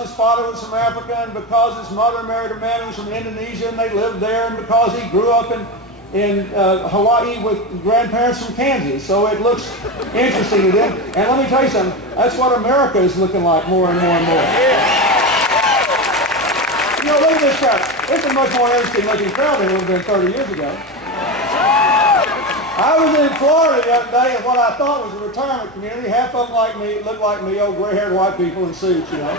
his father was from Africa, and because his mother married a man who was from Indonesia and they lived there, and because he grew up in Hawaii with grandparents from Kansas. So it looks interesting to them. And let me tell you something, that's what America is looking like more and more and more. You know, look at this crowd. It's a much more interesting looking crowd than it would have been 30 years ago. I was in Florida the other day at what I thought was a retirement community. Half of them like me, looked like me, old gray-haired white people in suits, you know.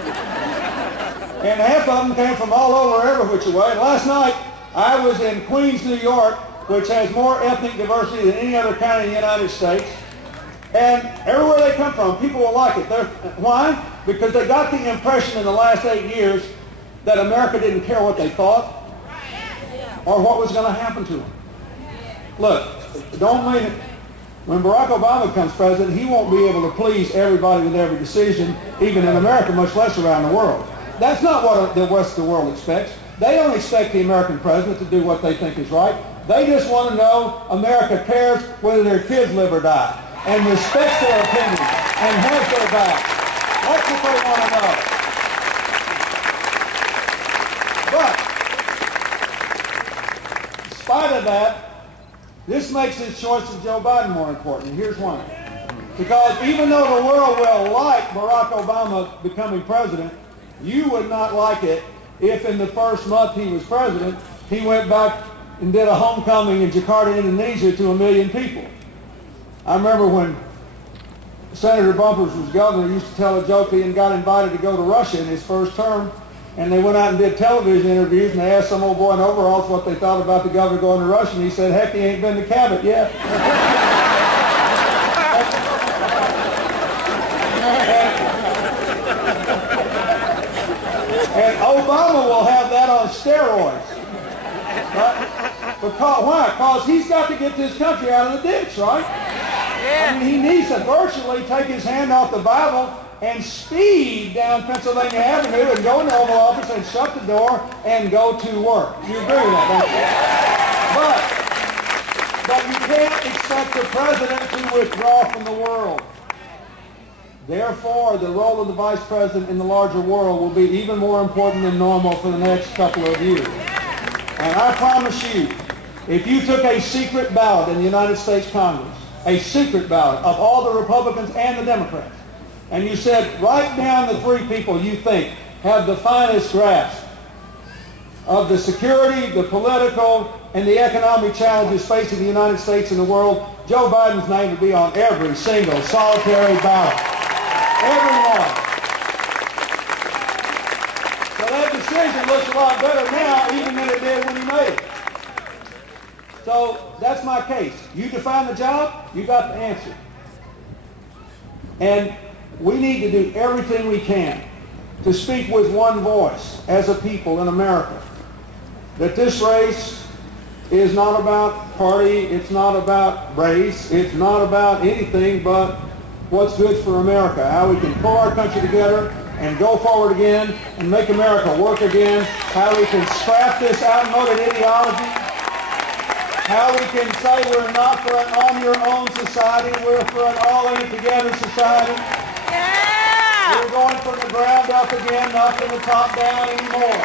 And half of them came from all over every which way. And last night, I was in Queens, New York, which has more ethnic diversity than any other county in the United States. And everywhere they come from, people will like it. Why? Because they got the impression in the last 8 years that America didn't care what they thought or what was going to happen to them. Look, don't mean it. When Barack Obama becomes president, he won't be able to please everybody with every decision, even in America, much less around the world. That's not what the rest of the world expects. They don't expect the American president to do what they think is right. They just want to know America cares whether their kids live or die, and respects their opinion, and has their back. That's what they want to know. But, in spite of that, this makes his choice of Joe Biden more important. Here's why. Because even though the world will like Barack Obama becoming president, you would not like it if in the first month he was president, he went back and did a homecoming in Jakarta, Indonesia to 1 million people. I remember when Senator Bumpers was governor, he used to tell a joke he got invited to go to Russia in his first term, and they went out and did television interviews, and they asked some old boy in overalls what they thought about the governor going to Russia, and he said, heck, he ain't been to Cabot yet. And Obama will have that on steroids. Right? Because, why? Because he's got to get this country out of the ditch, right? I mean, he needs to virtually take his hand off the Bible and speed down Pennsylvania Avenue and go in the Oval Office and shut the door and go to work. You agree with that, don't you? But you can't expect the president to withdraw from the world. Therefore, the role of the vice president in the larger world will be even more important than normal for the next couple of years. And I promise you, if you took a secret ballot in the United States Congress, a secret ballot of all the Republicans and the Democrats, and you said, write down the 3 people you think have the finest grasp of the security, the political, and the economic challenges facing the United States and the world, Joe Biden's name would be on every single solitary ballot. Every one. So that decision looks a lot better now even than it did when he made it. So that's my case. You define the job, you got the answer. And we need to do everything we can to speak with one voice as a people in America. That this race is not about party, it's not about race, it's not about anything but what's good for America, how we can pull our country together and go forward again and make America work again, how we can scrap this outmoded ideology, how we can say we're not for an on-your-own society, we're for an all-in-together society. Yeah! We're going from the ground up again, not from the top down anymore.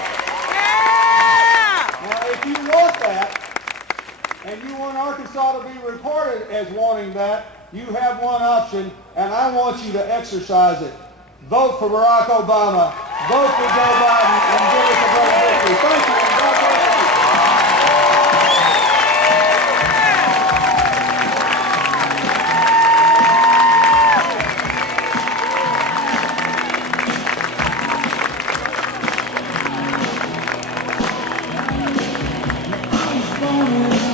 Yeah! Now, if you want that, and you want Arkansas to be recorded as wanting that, you have one option, and I want you to exercise it. Vote for Barack Obama. Vote for Joe Biden, and give us a great victory. Thank you, and God bless you. I was born in